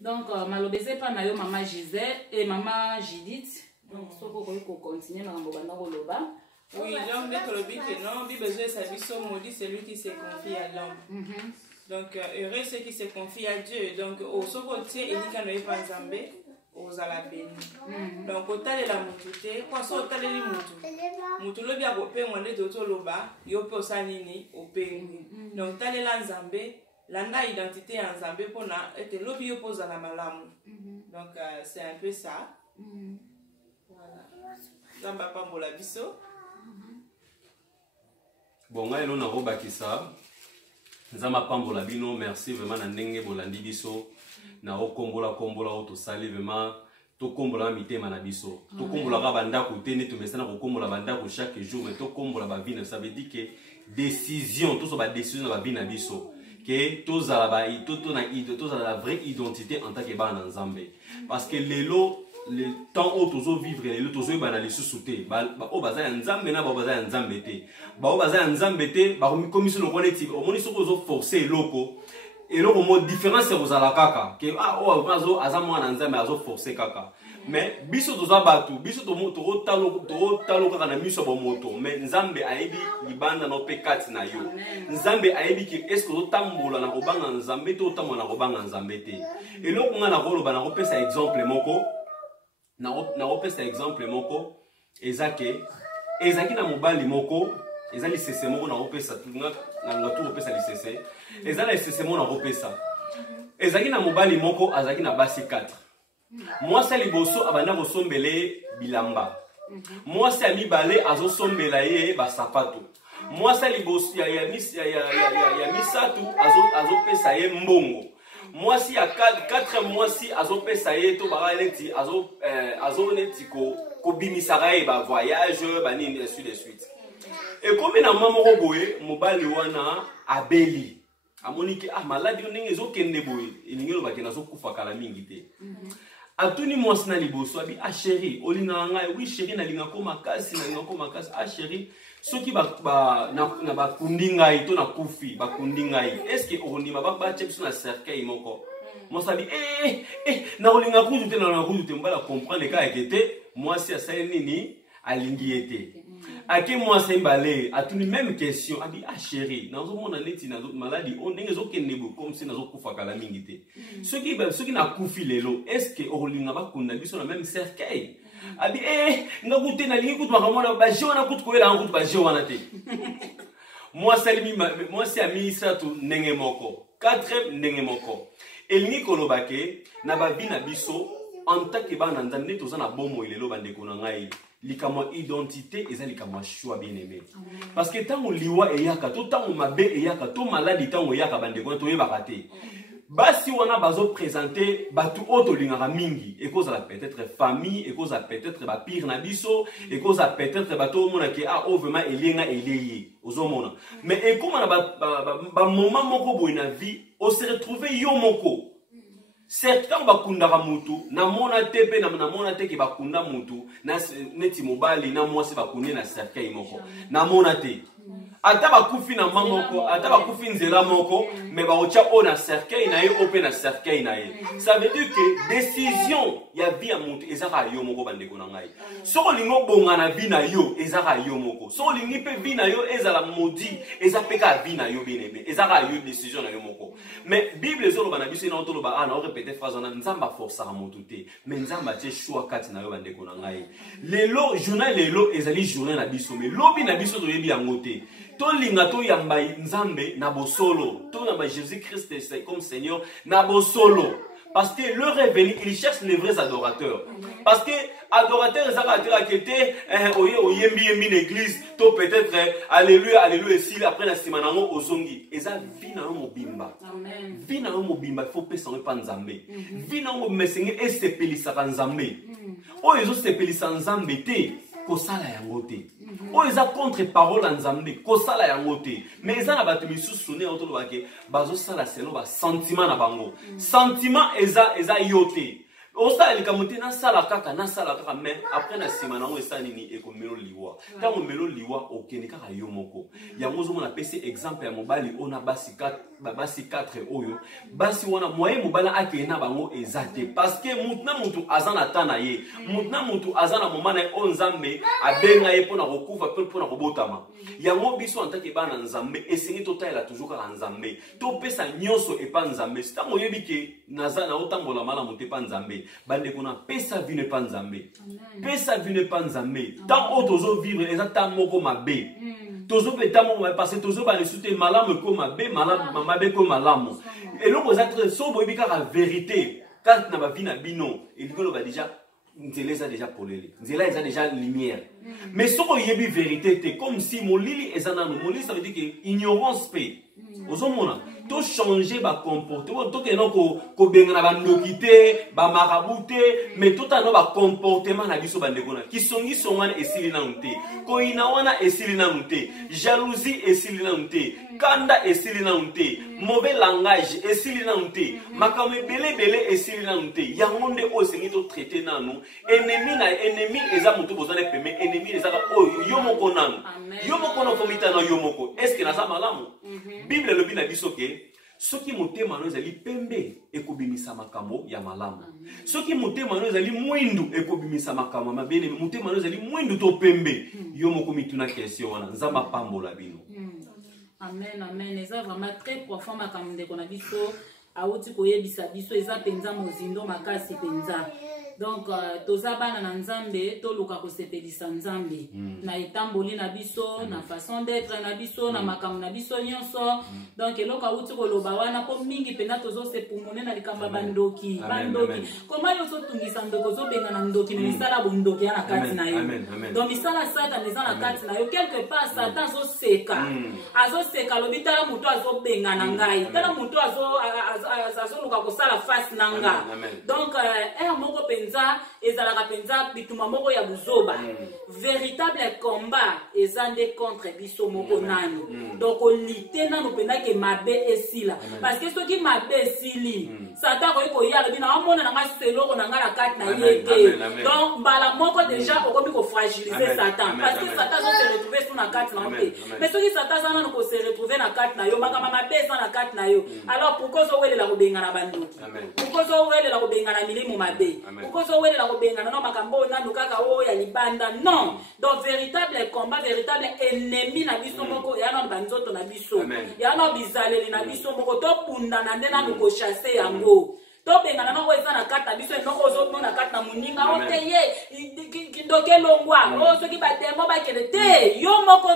Donc, malobézé pas na yo maman Gisèle et maman Judith. Donc, ce qu'on continue dans le bas. Oui, donc, dès que le but est non, il besoin de sa vie, maudit celui qui se confie à l'homme. Donc, heureux ceux qui se confient à Dieu. Donc, au second côté, il dit qu'il n'y a pas Zambé, aux alabéni. Donc, au tal de la moutouté, quoi, soit au tal de moutou. Moutou le bien au pain, on est d'auto loba, yo pe au sanini, au pain. Donc, tal de la Zambé, l'anda identité en Zambé pour na, et lobby oppose à la malamu. Donc, c'est un peu ça. Voilà. Zamba pas pour la biso. Bon, là, on a rebakisa. Nzamba pambola bino, merci vraiment na ndenge bolandi biso na okombola auto sali vraiment to kombola mitema na biso to kombola ka banda ko tene to mesana ko kombola banda ko chaque jour mais to kombola ba vie ça veut dire que décision to so ba décision ba vie na biso que to za ba to za la vraie identité en tant que ba na Nzambe parce que le temps où tous vivre le tous banali sous-souté ba o baza Nzambe na ba baza Nzambe te ba o baza Nzambe te ba comme si le connaît au moni soko forcer loko et le mot différence c'est aux alakaka que o bazo azamo na Nzambe azo forcer kaka mais biso tous abatu biso to talo kaka na miso ba moto mais Nzambe aibi libanda no pekati na yo Nzambe aibi ki est-ce que to tambola na kobanga Nzambe to tambola na kobanga Nzambe te et le ko ngana ko lo bana ko pesa exemple moko na opesa exemple moko ezake ezaki na mobali moko ezali sese moko na opesa tunga na tu opesa lisese ezali sese moko na opesa ezaki na mobali moko azaki na basi 4 mwasi liboso abanda kosombele bilamba mwasi ya mibale azosombela ye basapato mwasi liboso ya misatu azopesa ye mbongo mwasi ya 4 mwasi azopesa ye to bakaleti azoneti ko bimisaka ye ba voyage banini et de suite et comme na mama moko boye mobali wana abeli amoniki maladi ndenge ezokende boye elingelo bakena zokufa kala mingi te atuni mwasi na liboso abi chérie olinga ngai oui chérie na linga ko makasi chérie soki na bakundi ngai to na kufi bakundi ngai est-ce que ondima ba chepso na cercueil moko mosabi na olinga kudu te na kudu te mbala comprendre ka ekete mwasi asali nini alingi ete ake mwasi mbale atuni même question abi chérie na zo mona neti na maladie on ndenge zo kende bo comme si na zo kufa kala mingi te soki na kufi lelo est-ce que olinga bakunda biso na même cercueil abi nga kute na lingi kutu bakamona ba jona kutu ko ela kutu ba jona te mwasi amisa tu ndenge moko 4 ndenge moko elingi kolobake na ba vie na biso en tant que bana Nzambe to za na bomo ilelo bandeko na ngai likama identité eza likama choix bien aimé parce que tango liwa eyaka to tango mabe eyaka to maladi tango eyaka bandeko to yebaka te basi wana bazo présenter batu auto lingaka mingi et cause la peut-être famille et cause peut-être ba pire na biso et cause peut-être bato mona ke vraiment elenga eleye ozomona mais et comme na ba moment moko boy na vie on se retrouver yo moko certes quand bakunda mutu na mona tepe na mona te ke bakunda mutu na neti mobali na mwasi bakunde na cercueil moko na mona te ata bakufi na mamoko ata bakufi nzela moko mais ba ocha ona cercueil na ye open na cercueil na ye ça veut dire que décision ya vie ya mutu ezaka yo moko bandeko na ngai soko lingo bonga na vie na yo ezaka yo moko soko lingi pe vie na yo ezala maudit ezapeka vie na yo bien aimé ezaka yo décision na yo moko mais bible ezolo bana biso na otolo ba na répéter phrase na nzamba força mutu te mais nzamba tie choix kati na yo bandeko na ngai lelo journal lelo ezali journée na biso mais lobi na biso to yebi yango te to linga to yamba Nzambe na bosolo to na ba Jésus Christ comme Seigneur na bosolo parce que le revenu il cherche les vrais adorateurs parce que adorateur ezaka atira kete oyembi l'église to peut-être alléluia ici après na sima nango ozongi eza vie na mobimba amen vie na mobimba il faut pesa pa Nzambe vie na mesenge esepelisa Nzambe o ezo sepelisa Nzambe te kosala yango te o eza contre parole Nzambe kosala yango te mais eza na bato misusu ne otolo bake bazo sala selo ba sentiment na bango sentiment eza yo te osala likambo te nasala kaka mais après na nsima nango esala nini ekomelo liwa ntango melo liwa okende kaka yo moko yango ozomona apesi exemple ya mobali oyo na basi 4 oyo basi wana moye mobali akende na bango eza te parce que mutu na mutu aza na ta na ye mutu na mutu aza na moma na ye oyo nzambe abenga ye mpo na kokufa mpe mpo na kobotama yango biso antake bana nzambe esengi totalela toujours kaka nzambe topesa nyonso epa nzambe ntango oyebi ke naza na otambola malamu te pa nzambe bandeko na pesa vino epa nzambe pesa vino epa nzambe ntango oyo tozovivre eza ta moko mabe tozope ta moko mabe parce que tozobalesu te malamu eko mabe mabe eko malamu eloko eza tre so boyebi kaka vérité kati na bavi na bino elingi oloba déjà nzela eza déjà polele nzela eza déjà lumière mais soko oyebi vérité te comme si molili eza nano molili ça veut dire que ignorance pe ozomona to changer ba comportement to kena ko bengana bandoki te ba marabu te mais to tano ba comportement na biso bandeko na kisongi songana esili na nte ko ina wana esili na nte jalousie esili na nte kanda esili na nte mauvais langage esili na nte makame bele esili na nte yango nde o sengi to traiter nanu ennemi eza mutu bozana peme ennemi eza o yo moko nanu yo moko na fomita na yo moko est-ce que na za malamu Bible le bina biso ke soki motema no ezali pembe ekobimisa makambo ya malamu soki motema no ezali mwindu ekobimisa makambo mabene motema no ezali mwindu to pembe yo moko mituna question wana nzamba pambola bino amen eza vraiment très profond makambo ndeko na biso auti koyebisa biso eza penza mozindo makasi penza donc toza bana na nzambe toluka kosepelisa nzambe na etamboli na biso na façon d'être na biso na makambo na biso nyonso donc eloko auti koloba wana po mingi pena tozosepumone na likamba bandoki koma yo totungisa ndoko ozobenga na ndoki misala bondoki ya na kati na yo donc misala satana eza na kati na yo quelque part satan azoseka lobi tala moto azobenga na ngai tala moto azoluka kosala face na nga donc moko penza ezalaka penza bituma moko ya buzoba véritable combat ezande contre biso moko nani donc olite nanu pena ke mabe esila parce que soki mabe esili satan ko yala bina amona na ngaselo na ngala kati na yete donc mbala moko déjà okomi ko fragiliser satan parce que satan se retrouver sur na kati na ote mais soki satan sana no ko se retrouver na kati na yo makama mabe sana na kati na yo alors pourquoi so wele la ko benga na bandoki pourquoi so wele la ko benga na milimo mabe pourquoi so wele la ko benga na makambo na nukaka o ya libanda non donc véritable combat véritable ennemi na biso moko ya na banzoto na biso ya na bizaleli na biso moko to punda na ndena ko chasser yango to benga na ko eza na kata biso noko zo na kata na muninga o te ye kindoke longwa o soki ba demo ba kele te yo moko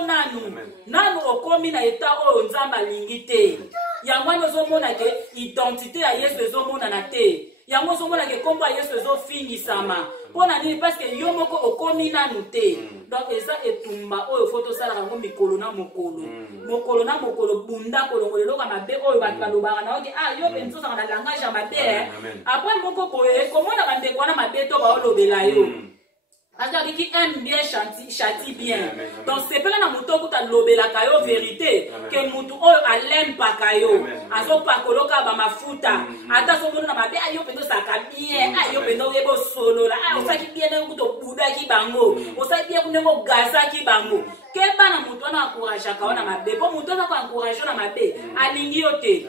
nanu okomi na eta o nzamba lingi te yango no mona ke identité ya Yesu zo mona na te yango zo mona ke kombo ya Yesu zo fingisama pona nini parce que yo moko okomi nanu te donc eza etumba oyo foto sala ngo mikolo na mokolo bunda kolongolelo ka mabe oyo bat balobaka na oke yo penso sa na langage ya mabe après moko boye komona bande kwana mabe to ba olobela yo Attends, qui aime bien châtie bien. Donc c'est pas na muto kuta lobela kayo vérité que mutu o alem pa kayo. Azo pa koloka ba mafuta. Ata so mona mabe ayo pendo saka bien. Ayo pendo yebo solo la. O saki bien na kuto buda ki bango. O saki bien kunengo gaza ki bango. Ke bana mutu na encourage ka na mabe. Po mutu na ko encourage na mabe. Alingi yote.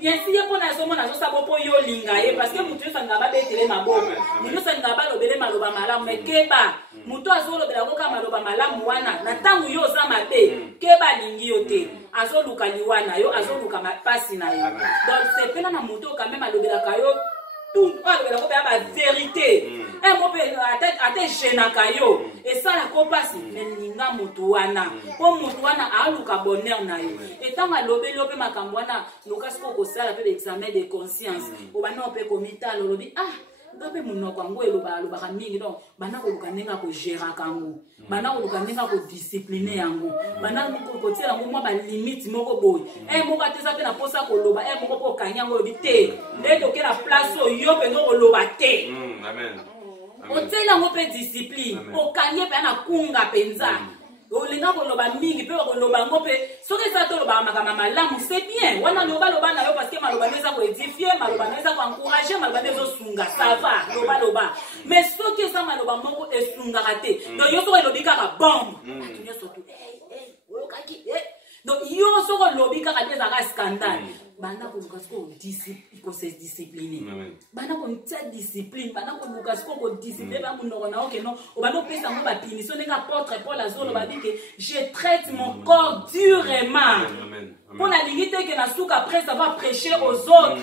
Bien si yepo na so mona so sabo po yo linga ye parce que mutu sa ngaba betele maboko. Mutu sa ngaba lobele maloba malamu mais keba muto azolobela koka maloba malamu wana na tangu yo za mabe keba lingi yo te azoluka liwana yo azoluka mapasi na yo donc c'est pena na muto quand même alobela kayo tout alobela ko ba vérité mo pe ate jena kayo et ça la kopasi meninga muto wana po muto wana aluka bonheur na yo et tant alobeli ope makambo wana lukas ko sala pe examen de conscience o bana ope komita lolobi dope munoko ngo eloba mingi donc bana ko lukanenga ko gérer kango bana ko lukanenga ko discipliner yango bana ko tiela ngo ba limite moko boy moko ateza pe na posa ko loba moko ko kanyango bite ndeto ke la place yo pe ngo loba te amen o tiela ngo pe discipline o kanye pe na kunga penza olinga koloba mingi pe koloba ngo pe soki eza toloba makambo malamu c'est bien wana loba na yo parce que maloba eza koédifier maloba eza koencourager maloba ezosunga ça va loba mais soki eza maloba moko esungaka te donc yo soko elobi kaka bombe nyonso tu oyokaki donc yo soko elobi kaka te ezaka scandale banda koluka siko se discipliner banda kontia discipline banda koluka siko kodiscipline bamunoko na oke non obanda opesa ngo bapunition ndenge apôtre Paul azoloba di ke je traite mon corps durement pour la limite que na souka après avoir prêché aux autres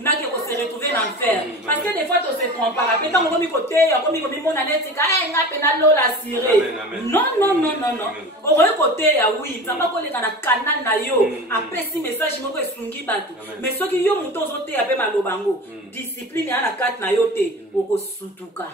n'a que se retrouver dans l'enfer parce que des fois tu se trompes pas après quand on mi côté comme mi mona net ka nga pena lola siré non au côté ya oui ça va ko lenga na canal na yo apesi message moko esungi batu mais soki yo muto zote ya pe malobango discipline ya na kat na yo te oko sutuka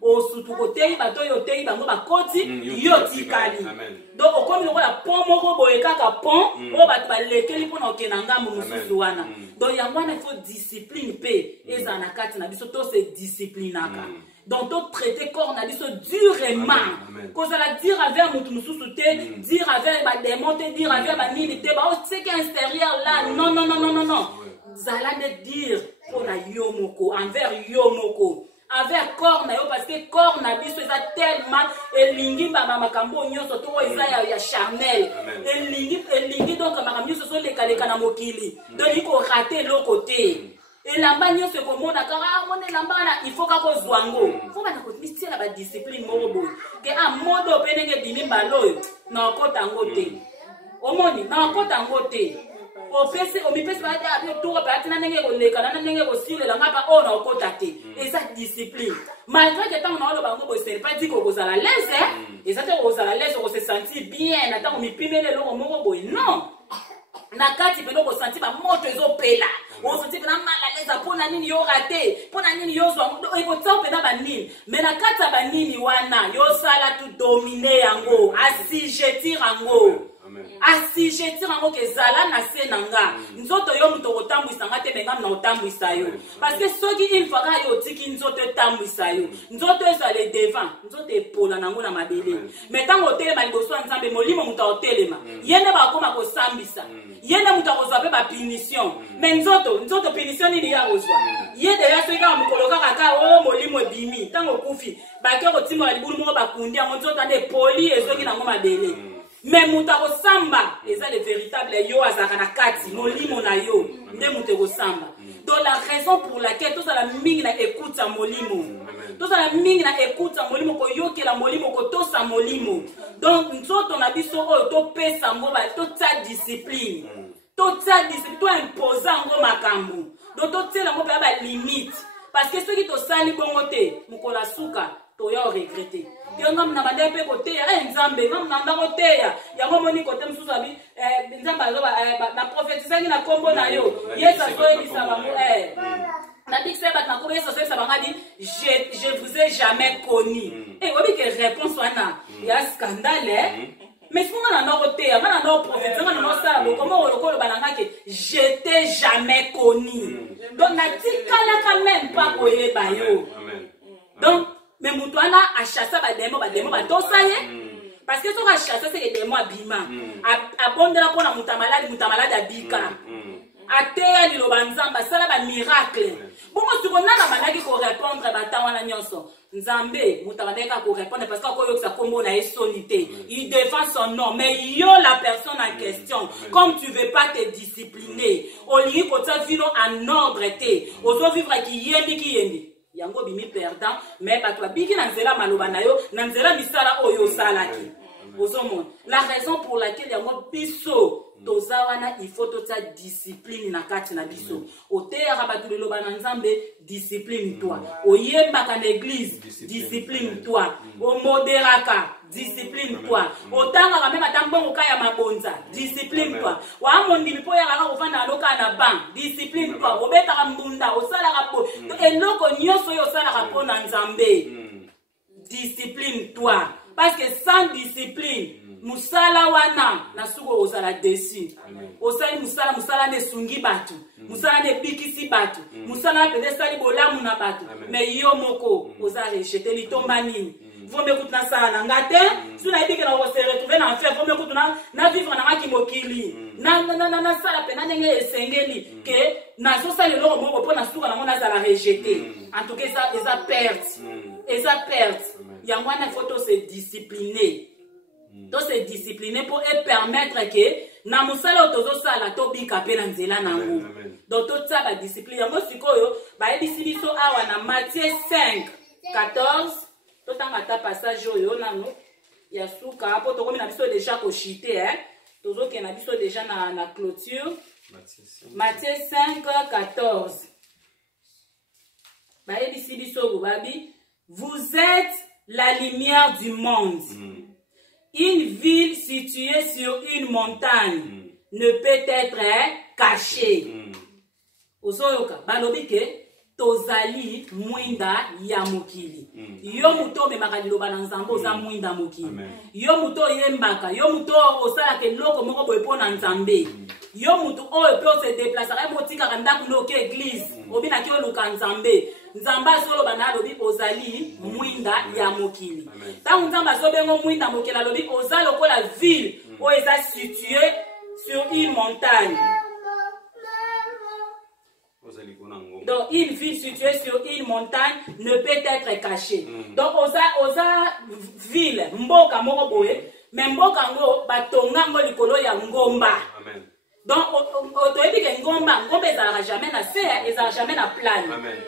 o sutuko te bato yo te bango bakoti yo tikali donc okomi lokola pont moko boye kaka pont o batu lekeli pona okena ngambo mosusu wana donc yango wana il faut discipline pe eza na kati na biso to se disciplinaka donc to traiter corps na biso durement kozala dire avec mutu mosusu te dire avec badémon te dire avec banini te baoseki extérieur là non zala de dire pona yo moko envers yo moko avec corps na yo parce que corps na biso eza tellement elingi makambo nyonso to eza ya charnel elingi donc makambo nyonso so leka na mokili donc iko rater l'autre côté elamba nyonso ekomona kaka mona elamba na il faut kako zwango faut bana kotisie la ba discipline moko boye ke modo penenge bimi baloyo na okota ngo te omoni na okota ngo te omipesi baade ape tour pe atina ndenge koleka na ndenge kosilela ngapa ona okota te eza discipline malgré que tant on oloba ngo bo c'est pas dit ko kozala l'aise eza te kozala l'aise ko se sentir bien ata omipimele lo moko boye non na kati peno ko sentir ba moto ezopela on sentir na mal à l'aise pona nini yo raté pona nini yo zwa iko tsa pena ba nini mais na kati ba nini wana yo sala tu dominer yango assujettir yango assujettir yango ke zala na se nanga nzoto yo muto kotambwisa nga te benga na otambwisa yo parce que soki une fois ka yo tiki nzoto tambwisa yo nzoto eza le devant nzoto epola nango na mabele mais tango otelema liboso ya nzambe molimo muto otelema yende bakoma kosambisa yende muto akozwa pe ba punition mais nzoto punition nini ya kozwa yende ya soki ka mukoloka kaka o molimo ebimi tango kufi bake kotimwa libulu moko bakundi yango nzoto ande poli ezoki nango mabele mais muta ko samba eza le véritable yo azaka na kati molimo na yo nde muta ko samba donc la raison pour laquelle tous la mingi na écoute sa molimo tous la mingi na écoute sa molimo ko yokela molimo ko to sa molimo donc nzoto na biso o to pesa ngo ba to ta discipline to imposer ngo makambo donc to tsela ngo ba limite parce que ceux qui to sali bongo te mukola suka to ya regretter ngam na mande pe kote ya nzambe ngam na ndako te ya ngomoni kote msusu abi nzamba na prophétisaki na kombo na yo yesa so elisa bango na dit c'est na kombo yesa so elisa bango dit je vous ai jamais connu obi que réponse wana ya scandale mais si on a un côté, on a un prophète, on a un sable, comment on le balanga que je t'ai jamais connu. Donc na tikala quand même pas koye bayo. Donc mais mutuana a chassé ba demo ba tosaye parce que so ka chassé c'est des démons abima. Abondela pona mutamalade abika. Ateya li lobanzamba sala ba miracle. Bongo tukona na manaki ko répondre ba tawana nyonso. Nzambe mutabandeka ko répondre parce que ko sa kombo na esonité. Il défend son nom mais yo la personne en question comme tu veux pas te discipliner. Oli ko ta vino en ordre te. Ozo vivre ki yendi. Yango bimi perdant mais batwa biki na nzela maloba na yo na nzela misala oyo salaki. Ozomon. La raison pour laquelle yango biso tozawana il faut tota discipline na kati na biso. Oteya batu loba na nzambe discipline toi. Oyemba ka na église discipline toi. O moderaka discipline toi. Otanga ka même atambongo ka ya mabonza discipline toi. Wa amondi bipo ya ka kofanda loka na bank discipline toi. Obeta ka mbunda osala ka po. Eloko nyonso yo sala ka po na nzambe. Discipline toi. Parce que sans discipline musala wana na suko osala desi osali musala ne sungi batu musala ne bikisi batu musala pede sali bolamu na batu mais yo moko oza rejeter litomba nini vome kutu na sala na nga te su na yebi ke na se retrouver na enfer vome kutu na vivre na ngaki mokili na sala pe na ndenge esengeli ke nazosala eloko moko mpo na suka nango nazala rejeté en tout cas eza perte yango wana il faut to se discipliner pour permettre que na musala otozosala tobika pe na nzela nango donc totia badiscipline yango sikoyo bayebisi biso awa na Matthieu 5:14 totanga ata passage oyo nano ya suka po tokomi na biso déjà koshite tozokende na biso déjà na clôture. Matthieu 5:14 bayebisi biso babi vous êtes la lumière du monde. Une ville située sur une montagne ne peut être cachée. Ozoyoka balobi ke tozali mwinda ya mokili. Yo muto memaka liloba na nzambe oza mwinda mokili. Yo muto yembaka, yo muto osala ke loko moko boye pona nzambe. Yo muto oyo pe se déplacer ka motika kanda kuno ke église. Obina ki oluka nzambe. Nzamba solo bana lobi ozali mwinda ya mokili. Tangu nzamba so bengo mwinda mokili lobi oza lokola ville où est située sur une montagne. Donc une ville située sur une montagne ne peut être cachée. Donc oza ville mboka moko boye mais mboka ngo batonga ngo likolo ya ngomba. Donc otoyebi ke ngomba ezalaka jamais na se ezalaka jamais na plan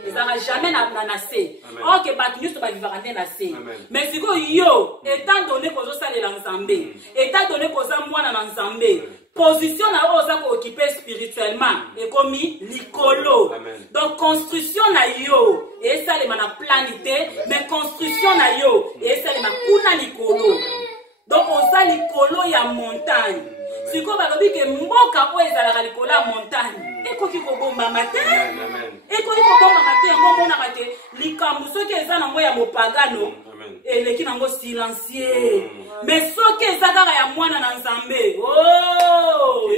ezalaka jamais na se ok bato nyonso bavivaka nde na se mais sikoyo yo étant donné kozosalela nzambe étant donné koza mwana na nzambe position na oyo oza kookipe spirituellement ekomi likolo. Donc construction na yo esalema na planité mais construction na yo esalema kuna likolo. Donc oza likolo ya montagne. Siko balobi ke mboka oyo ezalaka likolo ya montagne ekoki kobombama te ekoki kobombama te yango omonaka ke likambo soki eza nango ya mopagano eleki nango silencieux mais soki eza kaka ya mwana na nzambe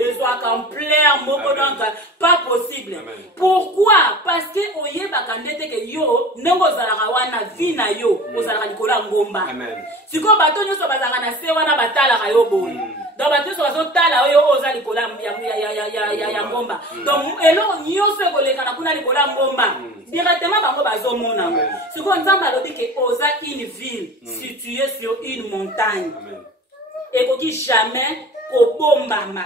ezwaka ampleur moko donc pas possible. Pourquoi? Parce que oyebaka ndete ke yo ndenge ozalaka wana vi na yo ozalaka likolo ya ngomba. Siko bato nyonso bazalaka na se wana batalaka yo boye. Donc bato nyonso bazotala oyo oza likolo ya ngomba. Donc eloko nyonso ekoleka kuna likolo ya ngomba directement bango bazomona. Siko nzambe alobi ke oza une ville située sur une montagne ekoki jamais kobombama.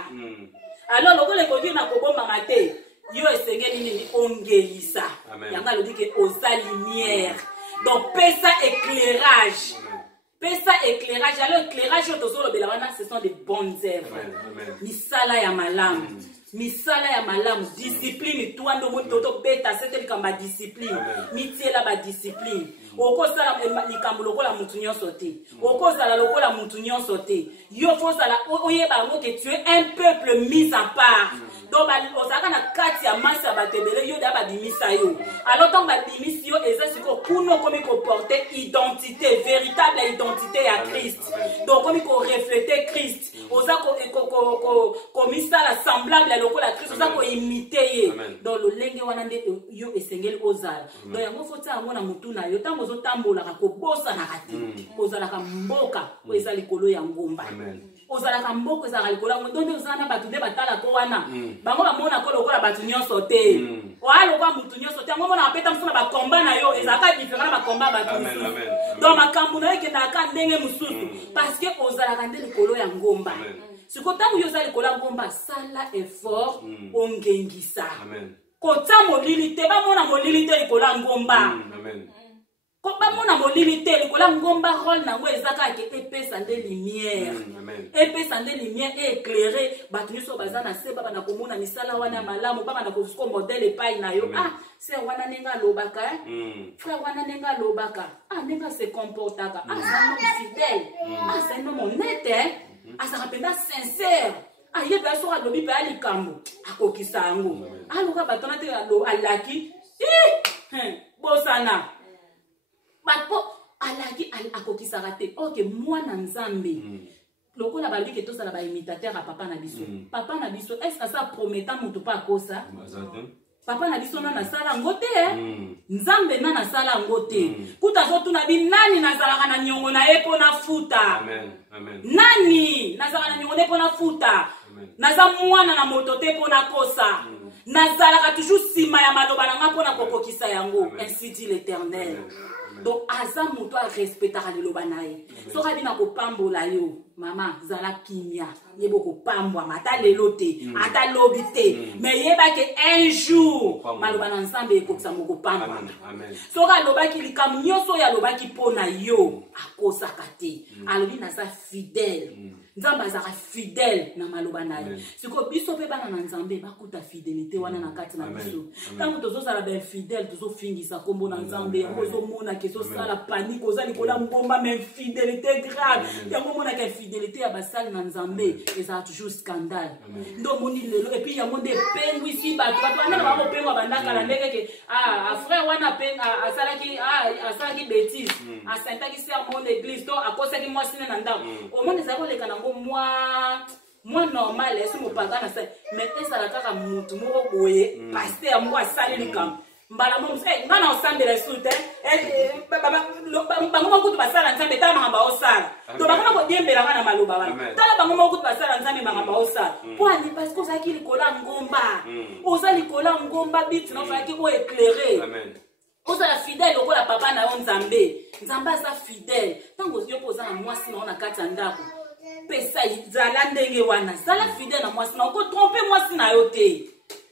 Alors lokola ekoki na kobombama te yo esengeli nini ongelisa yango alobi ke oza lumière. Donc pesa éclairage. Pesa éclairage. Alors éclairage ce sont des bonnes œuvres. Misala ya malamu. Misala ya malamu. Discipline. Toi ndo moto beta c'est kamba discipline. Mitiela ba discipline. Oko sala likambo lokola mutu nyonso te. Oko sala lokola mutu nyonso te. Yo fo sala oyeba ngo que tu es un peuple mis à part. Donc osaka na kati ya masa batebele yo da babimisa yo. Alors tant babimisi yo eza siko kuno komi ko porter identité, véritable identité à Christ. Donc komi ko refléter Christ. Oza ko misala semblable lokola Christ, oza ko imiter ye. Donc le lenge wana nde yo esengeli ozala. Donc yango fota amona mutu na yo tango zo tambola ka ko bosa na kati. Ozala ka mboka ko eza likolo ya ngomba. Ozala ka mboka eza likolo ya ngomba. Donc ozana batu de batala ko wana. Bango bamona ko lokola batu nyonso te. Oalo kwa mutu nyonso te. Ngomona apeta msuna ba combat na yo ezaka différent ba combat batu mususu. Donc makambu na yeke na ka ndenge mususu parce que ozala ka ndeli likolo ya ngomba. Siko tango yo za likolo ya ngomba sala effort ongengisa. Kota molili te bamona molili te likolo ya ngomba. Ko bamona molili te likolo ya ngomba rôle nango ezaka ke epesa nde lumière. Epesa nde lumière éclairée batu nyonso baza na se baba na komona misala wana malamu baba na kozuko modèle epai na yo. Sœur wana nenga lobaka frère wana nenga lobaka nenga se comportaka c'est un homme fidèle c'est un homme honnête ça rappelle sincère yebe asoka lobi pa likambo akokisa yango aluka batona te alaki bosana bapo alaki akokisaka te ok mwana nzambe lokola balobi ke tosala ba imitateur ya papa na biso. Papa na biso est-ce que ça promettant mutu pa kosa papa na biso na sala ngote nzambe na sala ngote kuta zo tuna bi nani nazalaka na nyongo na ye pona futa Amen. Amen. nani nazalaka na nyongo ne pona futa naza mwana na moto te pona kosa nazalaka toujours sima ya maloba na nga pona kokokisa yango ainsi dit l'Éternel. Donc aza moto a respectaka liloba na ye soka bina kopambola yo mama zala kimia yebo kopambwa ata lelo te ata lobi te mais yeba ke un jour maloba na nzambe ekokisa moko pambwa soka alobaki likambo nyonso oyo alobaki mpona yo akosaka te alobi naza fidèle nzambe azaka fidèle na maloba na ye sikoyo biso mpe bana na nzambe bakuta fidélité wana na kati na biso ntango tozozala bainfidèle tozofingisa nkombo na nzambe yango ozomonaka ezosala panike oza likola ngomba ma infidélité grave yango omonaka infidélité ya basali na nzambe ezala toujours scandale nde omoni lelo epuis yango nde epengwisi bato wanana bakopengwa bandakala ndenge ke frère wana asalaki bétise asentaki sermon d'église to akosaki mwasine na ndako omoni ezali koleka nango mwa normal esi mopaga na sali mais ezala kaka mutu moko boye paster moko asali likambo mbala mo nga na osambela esu te bango moko kutu basala nzambe tala makambo baosala to bakona kodiembela nga na maloba wana tala bango moko kutu basala nzambe makambo baosala po ani parce que ozalaki likola ngomba oza likola ngomba biti na ozalaki koéclaire ozala fidèle lokola papa na yo nzambe aza fidèle ntango yo mpo oza na mwasi na yo na kati ya ndako pesa zala ndenge wana zala fidèle na mwasi na yo kotrompe mwasi na yo te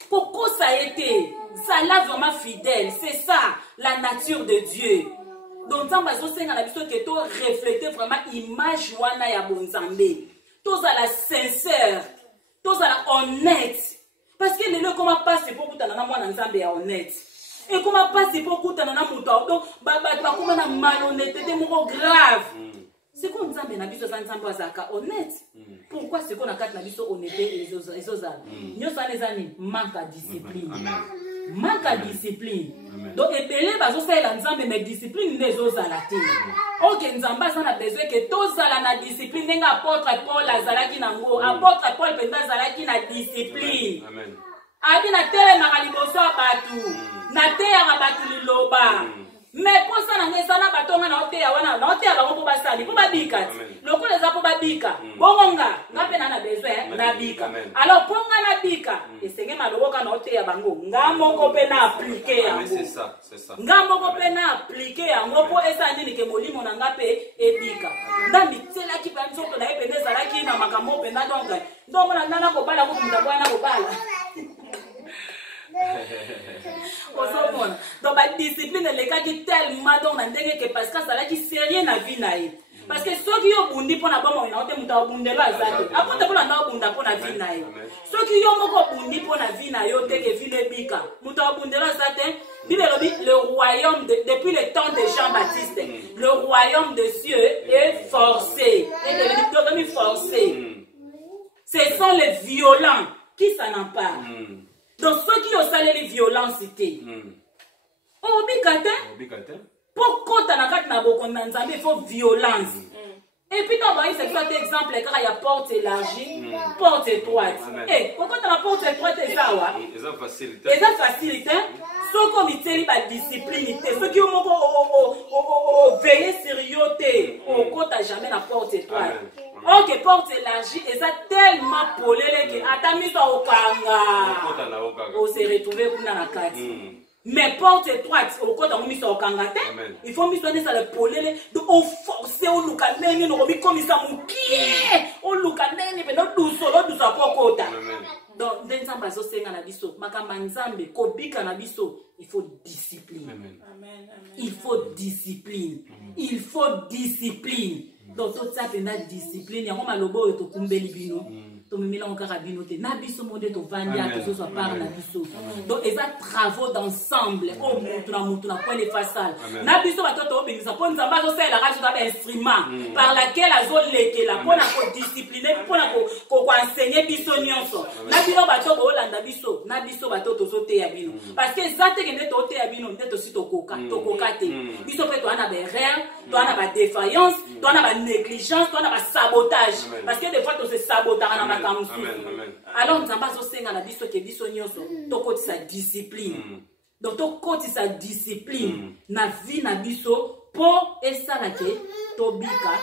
kokosa ye te zala vraiment fidèle c'est ça la nature de Dieu. Donc nzambe azosenga na biso ke to refléter vraiment image wana ya bonzambe tozala sincère tozala honnête parce que lelo koma passe po kutana na mwana nzambe ya honnête et koma passe po kutana na mutu donc bakoma na malhonnêteté moko grave. C'est qu'on nzambe na biso za nzambe azaka honnête. Pourquoi c'est qu'on a kati na biso honnêteté ezozala nyonso ana ezani manque à discipline. Manque à discipline. Donc ebele bazosalela nzambe mais discipline nde ezozala te. Ok nzambe aza na besoin ke tozala na discipline ndenge apôtre Paul azalaki nango apôtre Paul mpenza azalaki na discipline. Abi na telemaka liboso ya bato nateyaka bato liloba mais pour ça na ngesa batonga na oteya wana na oteya bango po basali po babika lokola eza po babika bongonga ngape na besoin na bika alors ponga na bika esenge maloboka na oteya bango ngamoko pe na appliquer yango c'est ça ngamoko pe na appliquer yango po esa ndini ke molimo na ngape ebika ndambi tsela ki pa nzoto na epende zalaki na makambo pe na donc mona nana ko bala ko munda bwana ko bala donc la discipline elle est tellement dans ndenge parce que ça là qui sérieux na vie na ye parce que ceux qui ont bundi pour na bomba na ote muta bundelo azate aponte pour na bunda pour na vie na ye ceux qui ont moko bundi pour na vie na yo te ke vie bika muta bundelo azate le royaume depuis le temps de Jean-Baptiste le royaume de Dieu est forcé et devenu forcé. Ce sont les violents qui s'en emparent. Donc ceux qui ont salé les violences c'était obikate pourquoi t'as na kati na bokonda nzambe il faut violence et puis dans c'est cet exemple car il y a porte élargie porte étroite et pourquoi t'as la porte étroite ezawa eza facilité ceux comme iteli ba discipline ceux qui ont veiller sérieux te okota jamais na porte étroite. Ok, porte élargie, et ça tellement polélé que atami so okanga. On s'est retrouvé pour la carte. Mais porte étroite, au côté on mis so okanga te. Il faut mis sonner ça le polélé, donc on forcer on lukanene no bi comme ça mukie. On lukanene pe no douce pour kota. Donc nzamba zo senga na biso, makamba nzambe kobika na biso, il faut discipline. Amen. Il faut discipline. Il faut discipline. Donc tout ça c'est une discipline yango malobo oyo tokumbeli bino tomimela okaka bino te na biso monde to vandia to so par na biso donc eza travaux d'ensemble au mutu na point de façade na biso batoto obengisa po nzamba zo sala ka zo instrument par laquelle azolekela pona ko discipliner pona ko enseigner biso nyonso na bino bato bo landa biso na biso bato tozoteya bino parce que eza te kende toteya bino nde tosi tokoka te biso mpe toa na baerreur toa na badéfaillance toa na banégligence toa na basabotage parce que des fois tose sabotaka na makambo mosusu alors nzambe azosenga na biso ke biso nyonso tokotisa discipline donc tokotisa discipline na vie na biso po esala ke tobika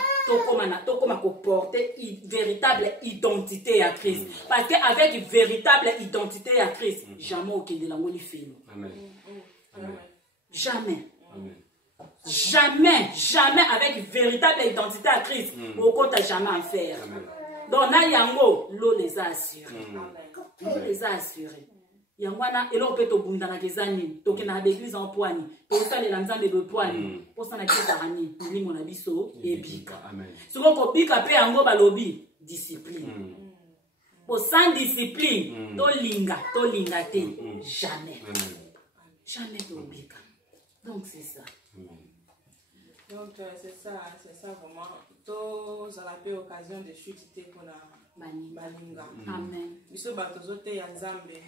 tokoma koporter véritable identité à Christ parce que avec véritable identité à Christ jamais okende lango lifelo jamais avec véritable identité à Christ okota jamais en faire donc na yango lo les a assurés yango wana eloko mpe tobundanaka eza nini tokendaka baeglise en poani tosalela nzambe bepwani mposana kezaka nini molimo na biso ebika soko kobika mpe yango balobi discipline po sans discipline tolinga te jamais tobika donc c'est ça donc c'est ça vraiment tozala mpe occasion de chute te mpona balinga biso bato tozoteya nzambe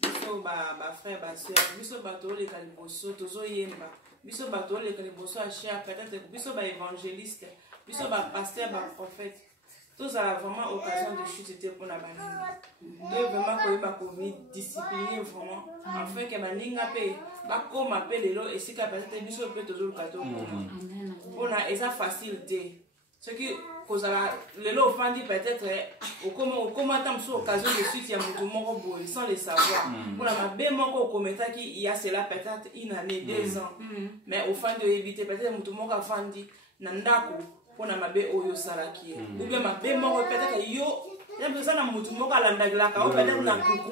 biso bafrère basœur biso bato oleka liboso tozoyemba biso bato oleka liboso ya cher peut-être biso baévangéliste biso bapaster baprophète tozala vraiment occasion de chute te mpona baninga to vraiment koyeba komidiscipline vraiment afin ke baninga mpe bakoma mpe lelo esika peut-être biso mpe tozoluka tokoma mpona eza facile te soki kozala lelo ofandi peut-être okoma ta mosusu occasion de suite ya moto moko boye sans le savoir mpona mabe moko okometaki il y a cela peut-être une année 2 ans mais ofandi oyebi te peut-être moto moko afandi na ndako mpona mabe oyo osalaki ye ou bien mabe moko peut-être yo eza na motu moko alandakelaka o peut-être na kuku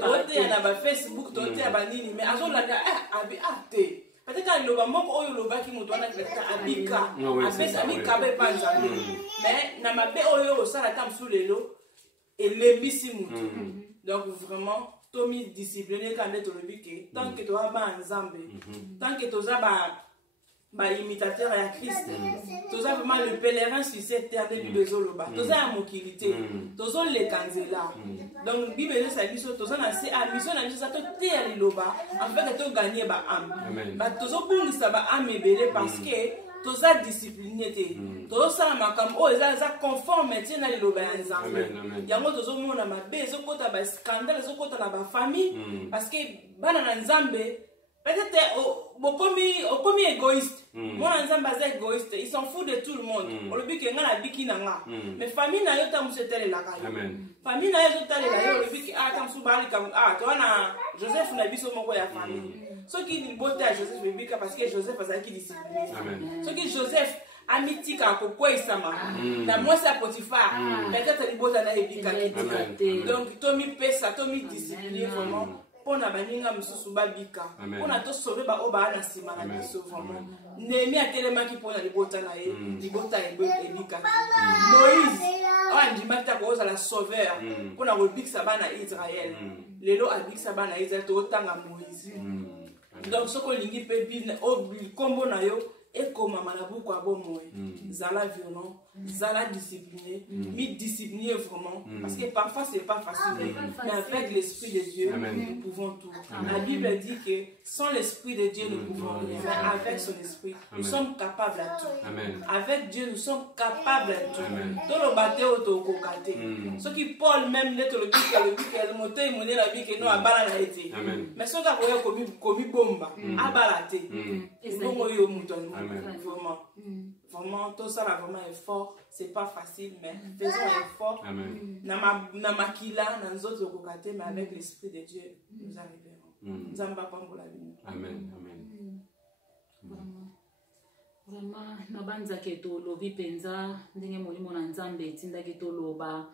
toteya na bafacebook toteya banini mais azolanda abi te peut-être aloba moko oyo olobaki moto wana peut-être abika apesa abika epa nzambe mais na mabe oyo osala ta mosusu lelo elembisi motu donc vraiment tomi discipline ka nde tolobi ke tant que toza ba nzambe tant que toza imitateur ya Christ toza vraiment le pèlerin sur cette terre de bible ezoloba toza ya mokili te tozoleka nzela donc bible ezosala biso toza na se mission na biso eza toteya liloba afin toganye baame tozobungisa baame ebele parce que toza discipline te tozosala makambo oyo eza conforme tie na liloba ya nzambe yango tozomona mabe ezokota bascandale ezokota na bafamille parce que bana na nzambe peut-être okomi égoïste mwana nzambe aza égoïste ils s'en foutent de tout le monde olobi ke nga na biki na nga mais famille na yo ta mosu etalelaka yo famille na yo ezotalela yo olobi ke ta mosu baalika toa na Joseph na biso moko ya famille soki libota ya Joseph ebika parce que Joseph azalaki discipline soki Joseph amitika kokweyisama na mwasi ya Potifar peut-être libota na ebikaki donc tomipesa tomidiscipline vraiment mpona baninga mosusu babika mpona tosauve baoyo baa na nsima na biso vraiment Néhémie atelemaki mpona libota na ye libota ebikaki Moïse oyo andimaki ta kozala sauveur mpona kobikisa bana Israel lelo abikisa bana Israel tokotanga Moïse donc soki olingi mpe nkombo na yo ekomama na buku ya bomoi zala violent zala discipliné mi-discipliné vraiment parce que parfois c'est pas facile mais avec l'esprit de Dieu nous pouvons tout. La Bible dit que sans l'esprit de Dieu nous pouvons rien mais avec son esprit nous sommes capables à tout. Avec Dieu nous sommes capables à tout. Tout le bateau autococate ce qui Paul même net le but que le moteur monnaie la vie que nous a bala na été mais ce qu'a commis bomba a balaté bongo yo mouton vraiment tout ça là vraiment effort c'est pas facile mais faisons effort na makila na nzoto okokate mais avec l'esprit de Dieu nous arriverons nzamba pambola bino amen vraiment na banzake tolobi penza ndenge molimo na nzambe etindaki toloba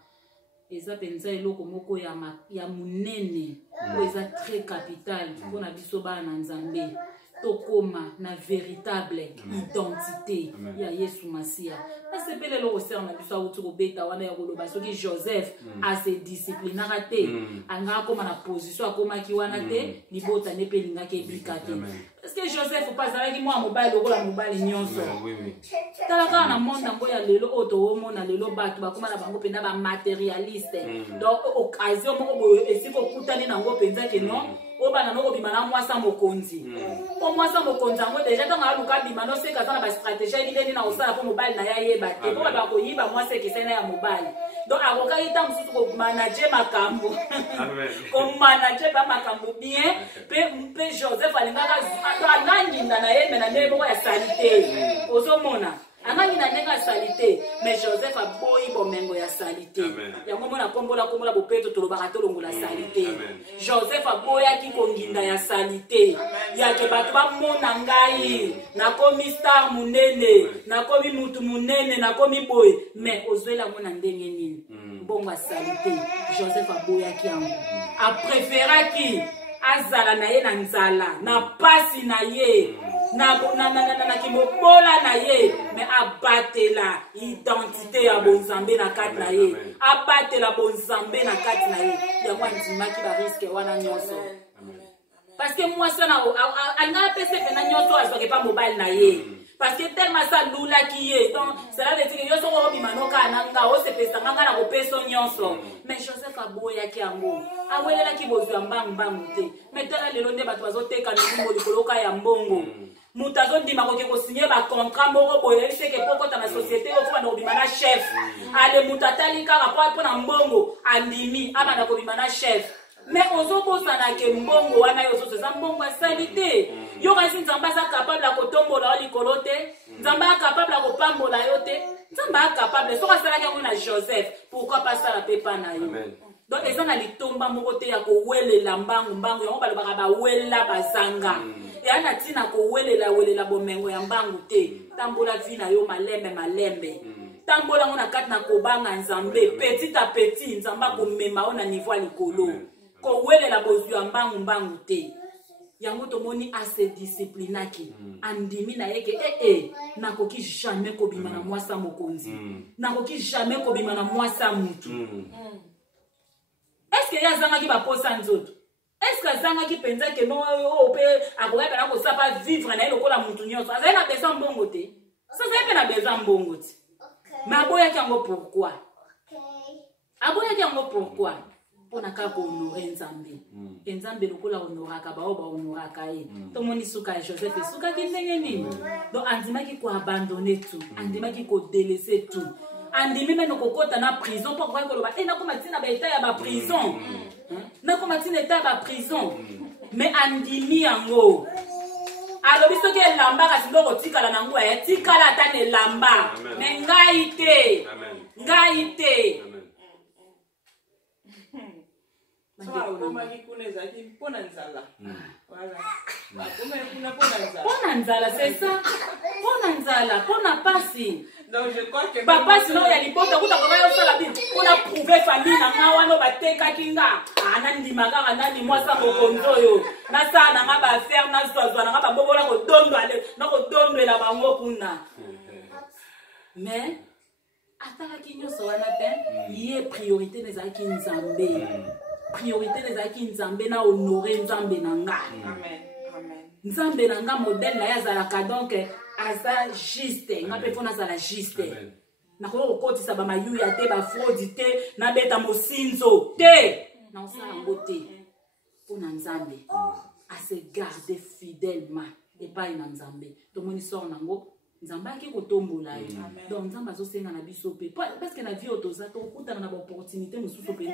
eza penza eloko moko ya munene oyo eza très capital mpona biso bana na nzambe tokoma na véritable identité ya Yesu Masia asepele lo osera na biso auti kobeta wana ya koloba soki Joseph ase disciplinaka te anga koma na position akomaki wana te libota ne pe lingaki ebika te parce que Joseph pas azalaki mwa mobali lokola mobali nyonso tala kaka na monde yango ya lelo oyo toomona lelo bato bakoma na bango mpena bamatérialiste donc occasion moko boye esika okutani totali nango penza ke non obana noko bima na mwasa mokonzi po mwasa mokonzi yango deja ntango aluka bima noseka aza na bastratégie ayebili na kosala mpo mobali na ye ayeba te mpo bato bakoyiba mwasi ekeseni na ya mobali donc akokaki ntango mosusu komanage makambo komanage ba makambo bien mpe Joseph alingaka ananginda na ye me na ndenge moko ya salite ozomona angangi na ndenge ya salite mais Joseph aboyi bomengo ya salite yango mona kombola bopeto tolobaka tolongola salite Joseph aboyaki konginda ya salite yake bato bamona ngai nakomi star munene nakomi mutu munene nakomi boye mais ozwela mona ndenge nini bongo ya salite Joseph aboyaki yango apréféraki azala na ye na nzala na pasi na ye na kimobola na ye mais abatela identité ya bonzambe na kati na ye abatela bonzambe na kati na ye yango andimaki bariske wana nyonso parce que mwasi wana alinga apesa pena nyonso azwaki pa mobali na ye parce que tellement ça lulaki ye donc cela veut dire que yo soko obima noka nanga osepesanga nga na kopesa nyonso mais Joseph aboyaki yango awelelaki bozwa mbangumbangu te mais tala lelo nde bato bazoteka nobumbo likoloka ya mbongo mutu azondima koki kosinye bacontrat moko boye eseke pokota na société oyo fo banda kobima na chef ale mutu atali kaka mpo na mbongo andimi abanda kobima na chef mais ozobosana ke mbongo wana yo ozoso eza mbongo asali te yo kasi nzambe aza capable ya kotombola yo likolo te nzambe acapable ya kopambola yo te nzambe acapable soki asalaki yango na Joseph pourquoi pas asala mpe pa na yo donc eza na litomba moko te ya kowelela mbangu yango balobaka bawela bazanga eya na ntina kowelela bomengo ya mbangu te tambola vi na yo malembe tambola ngo na kati na kobanga nzambe petit à petit nzambe akomema yo na niveau ya likolo kowelela bozwi ya mbangu te yango tomoni ase disciplinaki andimi na yeke nakoki jamais kobima na mwasa mokonzi nakoki jamais kobima na mwasa mutu est-ce que yazangaki baposa nzoto est-ce que azangaki penza ke no ope akokaka na kosapa vivre na ye lokola mutu nyonso azali na besoin mbongo te azali mpe na besoin mbongo te mais aboyaki yango pourquoi mpona kaka kohonore nzambe nzambe lokola honoraka bao bahonoraka ye tomoni suka ya Joseph esukaki ndenge nini donc andimaki koabandone tout andimaki kodelese tout andimi mene kokota na prison mpo kokai koloba nakoma ntina baeta ya baprison nakoma ntina eta ya baprison mais andimi yango alobi soki elamba kasi ndo kotikala nango ya tikala ata na elamba mais ngai te Pona nzala c'est ça pona nzala pona pasi donc je crois que bapasi no ya libota kuta koka yosala bino pona prouver famille na nga wana batekaki nga nandimaka nga nani mwasa mokonzi oyo nasala na nga baaffaire nazwazwa na nga babobola kodondwela bango kuna mais atalaki nyonso wana te ye priorité nezalaki nzambe na honore nzambe na nga nzambe na nga modèle na ye azalaka donc aza juste nga mpe fo nazala juste nakoki kokotisa bamayuya te bafrodi te nabeta mosinzo te naosala yango te mpo na nzambe ase garde fidèlement epai na nzambe tomoni sor nango nzambe aki kotombola ye donc nzambe azosenga na biso mpe parce que na vie oyo toza tokutana na baopportunité mosusu mpe